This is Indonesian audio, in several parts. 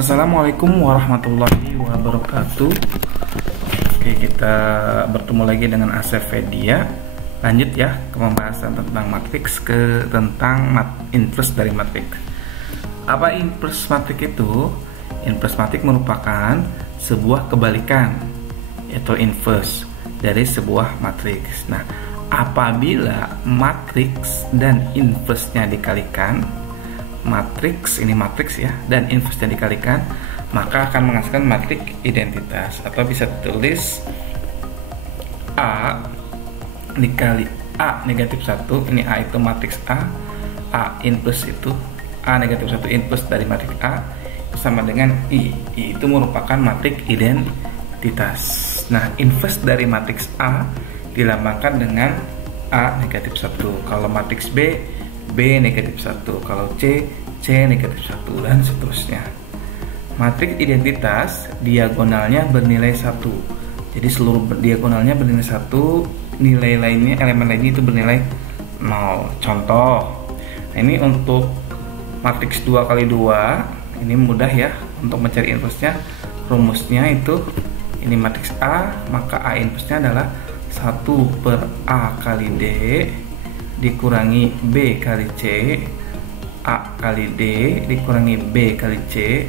Assalamualaikum warahmatullahi wabarakatuh. Oke, kita bertemu lagi dengan Asef Fedia. Lanjut ya ke pembahasan tentang matriks, tentang inverse dari matriks. Apa inverse matriks itu? Inverse matriks merupakan sebuah kebalikan, yaitu inverse dari sebuah matriks. Nah, apabila matriks dan inverse-nya dikalikan, matriks ya, dan inverse-nya dikalikan, maka akan menghasilkan matriks identitas, atau bisa ditulis A dikali A negatif 1. Ini A itu matriks A inverse itu A negatif 1 inverse dari matriks A sama dengan I itu merupakan matriks identitas. Nah, inverse dari matriks A dilambangkan dengan A negatif 1. Kalau matriks B negatif 1, kalau C negatif 1, dan seterusnya. Matriks identitas diagonalnya bernilai 1. Jadi seluruh diagonalnya bernilai 1, nilai lainnya, elemen lainnya itu bernilai 0. Contoh, ini untuk matriks 2 kali 2, ini mudah ya untuk mencari inverse-nya. Rumusnya itu, ini matriks A, maka A inverse-nya adalah 1 per A kali D dikurangi B kali C, A kali D dikurangi B kali C,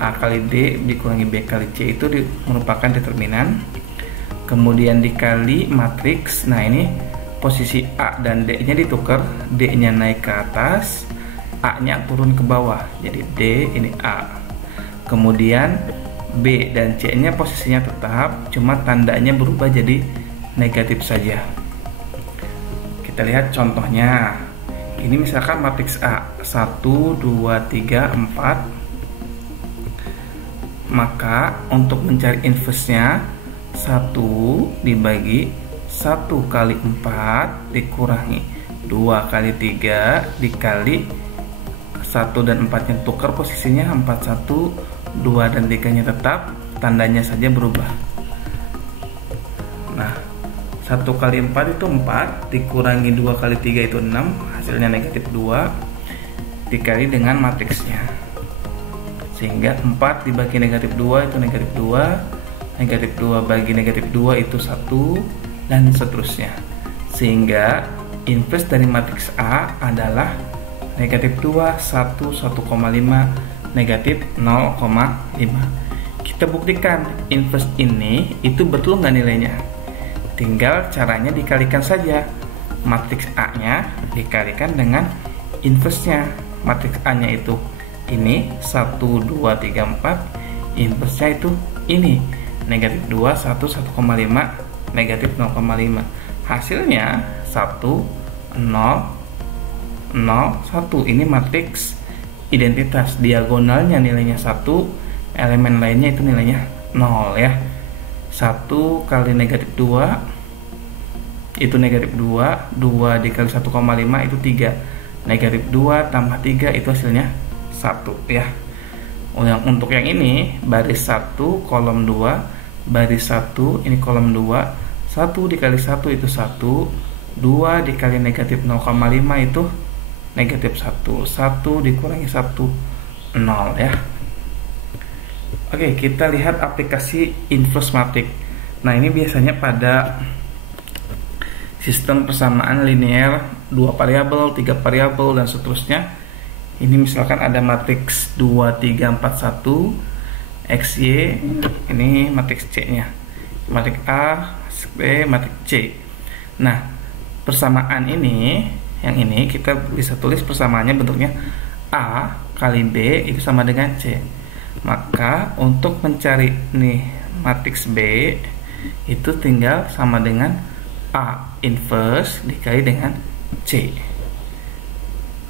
A kali D dikurangi B kali C, itu merupakan determinan. Kemudian dikali matriks. Nah, ini posisi A dan D nya ditukar, D nya naik ke atas, A nya turun ke bawah, jadi D ini A. Kemudian B dan C nya posisinya tetap, cuma tandanya berubah jadi negatif saja. Kita lihat contohnya. Ini misalkan matriks A 1, 2, 3, 4. Maka untuk mencari inverse-nya, 1 dibagi 1 kali 4 dikurangi 2 kali 3 dikali 1 dan 4 nya tukar posisinya, 4, 1, 2 dan 3 nya tetap, tandanya saja berubah. Nah, 1 kali 4 itu 4, dikurangi 2 kali 3 itu 6, hasilnya negatif 2, dikali dengan matriksnya. Sehingga 4 dibagi negatif 2 itu negatif 2, negatif 2 bagi negatif 2 itu 1, dan seterusnya. Sehingga inverse dari matriks A adalah negatif 2, 1, 1,5, negatif 0,5. Kita buktikan inverse ini itu betul nggak nilainya. Tinggal caranya dikalikan saja. Matriks A-nya dikalikan dengan inverse-nya. Matriks A-nya itu ini 1, 2, 3, 4. Inverse-nya itu ini negatif 2, 1, 1,5, negatif 0,5. Hasilnya 1, 0, 0, 1. Ini matriks identitas. Diagonalnya nilainya 1, elemen lainnya itu nilainya 0 ya. 1 kali negatif 2 itu negatif 2, 2 dikali 1,5 itu 3, negatif 2 tambah 3 itu hasilnya 1 ya. Untuk yang ini baris 1 kolom 2, baris 1 ini kolom 2, 1 dikali 1 itu 1, 2 dikali negatif 0,5 itu negatif 1, 1 dikurangi 1, 0 ya. Oke, kita lihat aplikasi inverse matriks. Nah, ini biasanya pada sistem persamaan linear 2 variabel, 3 variabel, dan seterusnya. Ini misalkan ada matriks 2, 3, 4, 1 XY, ini matriks C-nya. Matriks A, B, matriks C. Nah, persamaan ini, yang ini kita bisa tulis persamaannya bentuknya A kali B itu sama dengan C. Maka untuk mencari nih matriks B itu tinggal sama dengan A inverse dikali dengan C.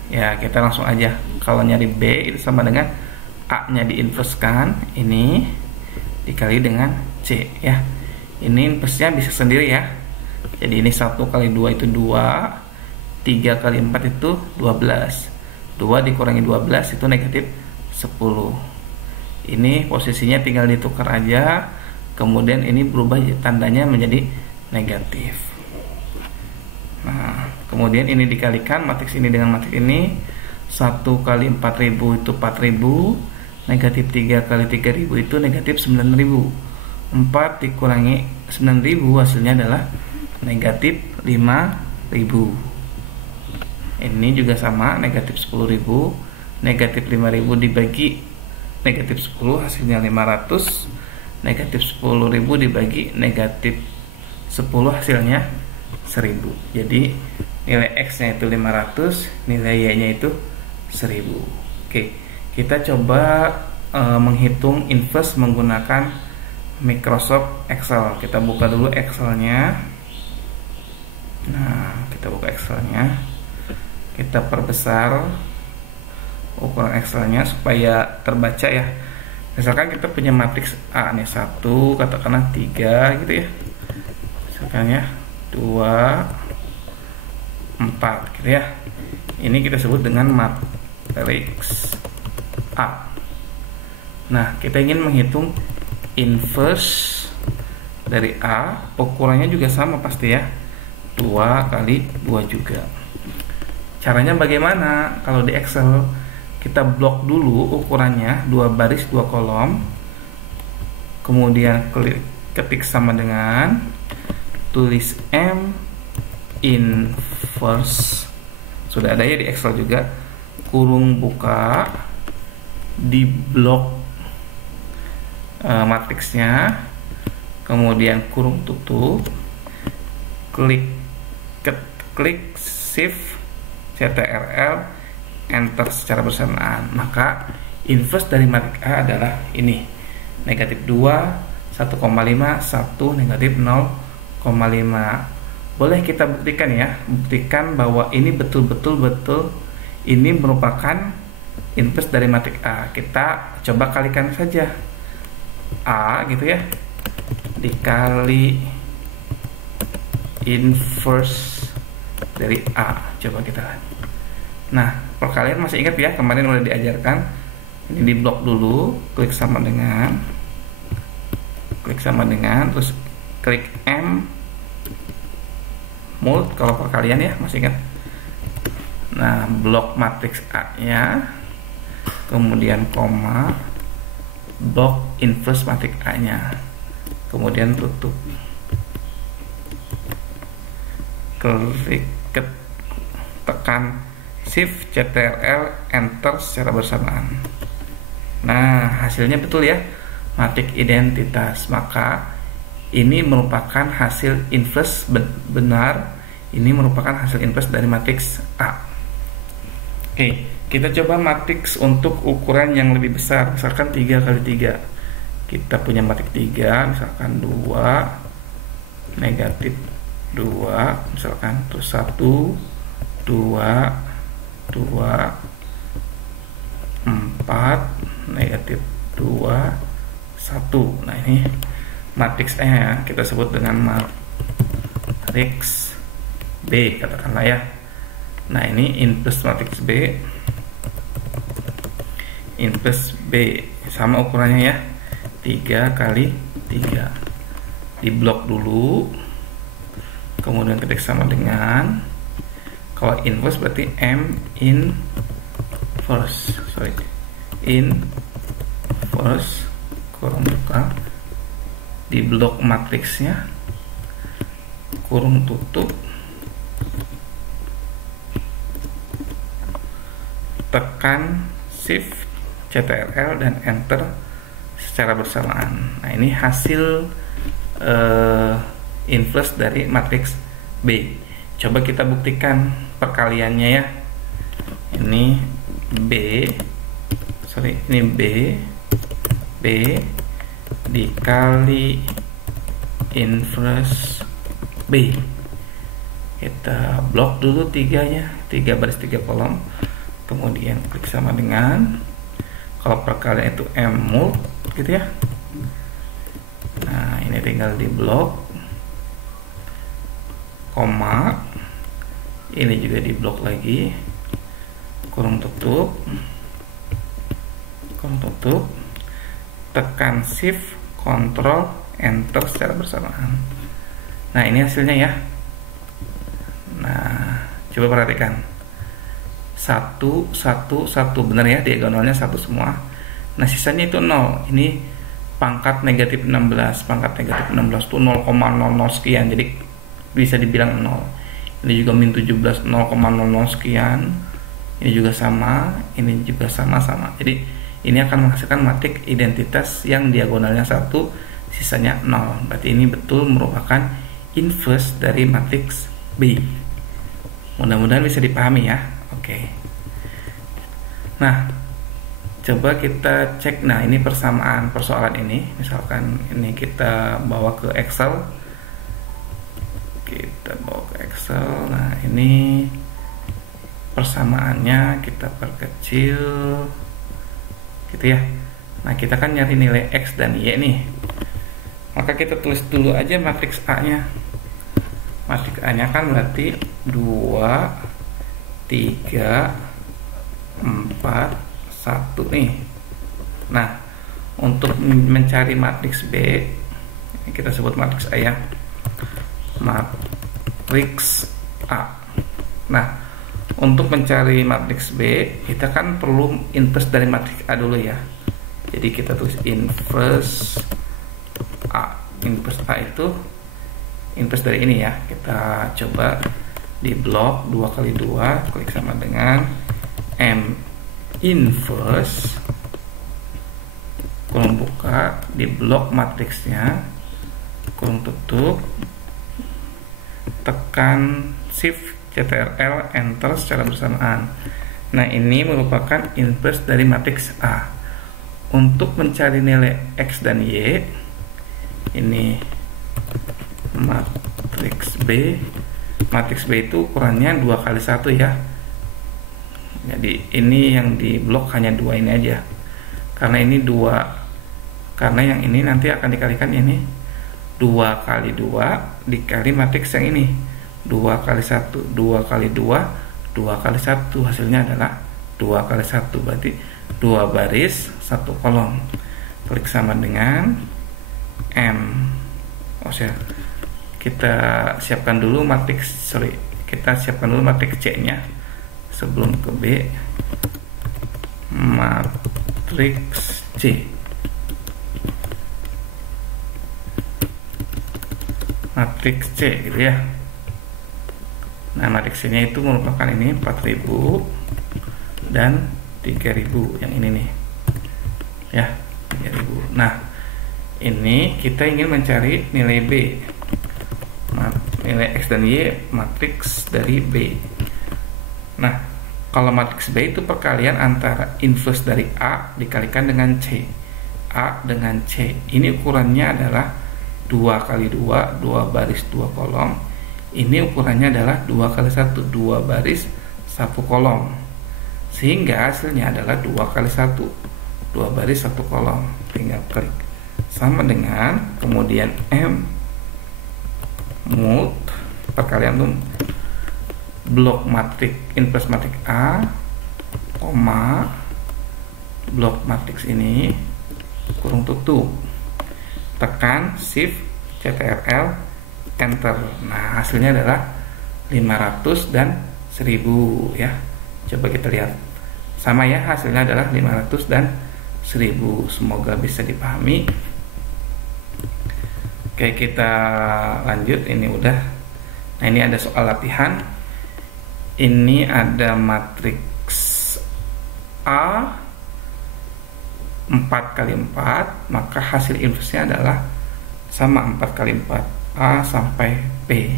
Ya, kita langsung aja. Kalau nyari B itu sama dengan A nya diinversekan, ini dikali dengan C ya. Ini inverse-nya bisa sendiri ya. Jadi ini 1 kali 2 itu 2, 3 kali 4 itu 12, 2 dikurangi 12 itu negatif 10. Ini posisinya tinggal ditukar aja, kemudian ini berubah tandanya menjadi negatif. Nah, kemudian ini dikalikan matriks ini dengan matriks ini, 1 kali 4000 itu 4000, negatif 3 kali 3000 itu negatif 9000. 4 dikurangi 9000 hasilnya adalah negatif 5000. Ini juga sama, negatif 10.000. Negatif 5.000 dibagi negatif 10 hasilnya 500. Negatif 10.000 dibagi negatif 10 hasilnya 1000. Jadi nilai X nya itu 500, nilai Y nya itu 1000. Oke, kita coba menghitung inverse menggunakan Microsoft Excel. Kita buka dulu Excel-nya. Nah, kita buka Excel-nya. Kita perbesar ukuran Excel-nya supaya terbaca ya. Misalkan kita punya matriks A nih, 1 katakanlah 3 gitu ya. Misalkan ya 2 4 gitu ya. Ini kita sebut dengan matriks A. Nah, kita ingin menghitung inverse dari A, ukurannya juga sama pasti ya, 2 kali 2 juga. Caranya bagaimana? Kalau di Excel kita blok dulu ukurannya, 2 baris 2 kolom, kemudian ketik sama dengan, tulis M inverse, sudah ada ya di Excel juga, kurung buka, di blok matriksnya, kemudian kurung tutup, klik shift CTRL enter secara bersamaan. Maka inverse dari matriks A adalah ini, negatif 2 1,5 1 negatif 0,5. Boleh kita buktikan ya, buktikan bahwa ini betul-betul ini merupakan inverse dari matriks A. Kita coba kalikan saja A gitu ya, dikali inverse dari A. Coba kita lihat. Nah, perkalian masih ingat ya, kemarin udah diajarkan. Ini di blok dulu, klik sama dengan, terus klik M mult kalau perkalian ya, masih ingat. Nah, blok matriks A nya, kemudian koma, blok inverse matriks A nya, kemudian tutup, klik tekan shift CTRL enter secara bersamaan. Nah, hasilnya betul ya, matriks identitas. Maka ini merupakan hasil inverse benar. Ini merupakan hasil inverse dari matriks A. Oke, kita coba matriks untuk ukuran yang lebih besar, misalkan 3 kali 3. Kita punya matriks 3, misalkan 2 negatif 2, misalkan terus 1 2 2 4 negatif 2 1. Nah, ini matriks E ya, kita sebut dengan matriks B katakanlah ya. Nah, ini inverse matriks B, inverse B sama ukurannya ya, 3 kali 3. Di blok dulu, kemudian ketik sama dengan, kalau inverse berarti M inverse, inverse kurung buka, di blok matriksnya, kurung tutup, tekan shift CTRL dan enter secara bersamaan. Nah, ini hasil inverse dari matriks B. Coba kita buktikan perkaliannya ya. Ini ini B dikali inverse B. Kita blok dulu 3-nya, 3 baris 3 kolom, kemudian klik sama dengan, kalau perkalian itu M mult gitu ya. Nah, ini tinggal di blok, koma, ini juga di blok lagi, kurung tutup, tekan shift Ctrl enter secara bersamaan. Nah, ini hasilnya ya. Nah, coba perhatikan, 1 1 1, benar ya, diagonalnya 1 semua. Nah sisanya itu 0. Ini pangkat negatif 16. Pangkat negatif 16 itu 0,00 sekian, jadi bisa dibilang 0. Ini juga min 17 0,00 sekian. Ini juga sama, ini juga sama-sama. Jadi ini akan menghasilkan matrik identitas yang diagonalnya 1, sisanya 0. Berarti ini betul merupakan inverse dari matriks B. Mudah-mudahan bisa dipahami ya. Oke. Nah, coba kita cek. Nah, ini persamaan persoalan ini. Misalkan ini kita bawa ke Excel. Kita bawa ke Excel. Nah, ini persamaannya kita perkecil gitu ya. Nah, kita kan nyari nilai X dan Y nih. Maka kita tulis dulu aja matriks A-nya. Matriks A-nya kan berarti 2, 3, 4, 1 nih. Nah, untuk mencari matriks B, kita sebut matriks A ya. Matriks A. Nah, untuk mencari matriks B, kita kan perlu inverse dari matriks A dulu ya. Jadi kita tulis inverse A. Inverse A itu inverse dari ini ya. Kita coba di blok 2 kali 2, klik sama dengan M inverse, kurung buka, di blok matriksnya, kurung tutup, tekan Shift Ctrl Enter secara bersamaan. Nah, ini merupakan inverse dari matriks A. Untuk mencari nilai X dan Y, ini matriks B. Matriks B itu ukurannya 2 kali 1 ya. Jadi ini yang di blok hanya 2 ini aja. Karena ini 2. Karena yang ini nanti akan dikalikan ini 2 kali 2 dikali matriks yang ini. 2 kali 1, 2 kali 2, 2 kali 1, hasilnya adalah 2 kali 1, berarti 2 baris 1 kolom. Klik sama dengan M. Kita siapkan dulu matriks, kita siapkan dulu matriks C-nya sebelum ke B. Matriks C. Matriks C gitu ya. Nah, matriks C-nya itu merupakan ini 4000 dan 3000, yang ini nih. Ya, 3000. Nah, ini kita ingin mencari nilai B. Nilai X dan Y matriks dari B. Nah, kalau matriks B itu perkalian antara inverse dari A dikalikan dengan C. A dengan C. Ini ukurannya adalah 2 kali 2, 2 baris 2 kolom. Ini ukurannya adalah 2 kali 1, 2 baris 1 kolom. Sehingga hasilnya adalah 2 kali 1, 2 baris 1 kolom. Tinggal klik sama dengan, kemudian M mut perkalian tuh blok matriks inverse matriks A, koma blok matriks ini, kurung tutup, tekan Shift Ctrl Enter. Nah, hasilnya adalah 500 dan 1000 ya. Coba kita lihat. Sama ya, hasilnya adalah 500 dan 1000. Semoga bisa dipahami. Oke, kita lanjut. Ini udah. Nah, ini ada soal latihan. Ini ada matriks A 4 kali 4, maka hasil inverse-nya adalah sama 4 kali 4, A sampai P.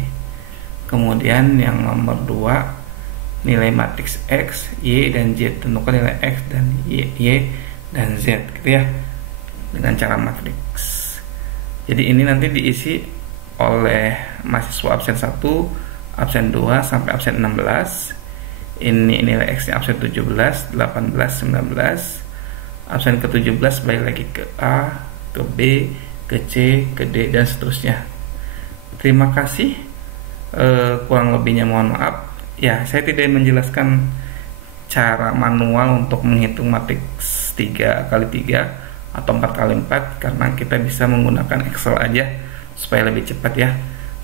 Kemudian yang nomor 2, nilai matriks X, Y, dan Z. Tentukan nilai X dan Y dan Z gitu ya, dengan cara matriks. Jadi ini nanti diisi oleh mahasiswa absen 1, absen 2 sampai absen 16. Ini nilai X-nya absen 17, 18, 19. Absen ke-17 balik lagi ke A, ke B, ke C, ke D, dan seterusnya. Terima kasih. Kurang lebihnya mohon maaf. Ya, saya tidak menjelaskan cara manual untuk menghitung matriks 3 kali 3 atau 4 kali 4 karena kita bisa menggunakan Excel aja supaya lebih cepat ya.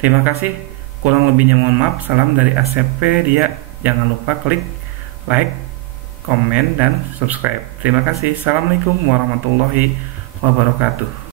Terima kasih. Kurang lebihnya mohon maaf. Salam dari ACP Dia. Jangan lupa klik like, komen, dan subscribe. Terima kasih. Assalamualaikum warahmatullahi wabarakatuh.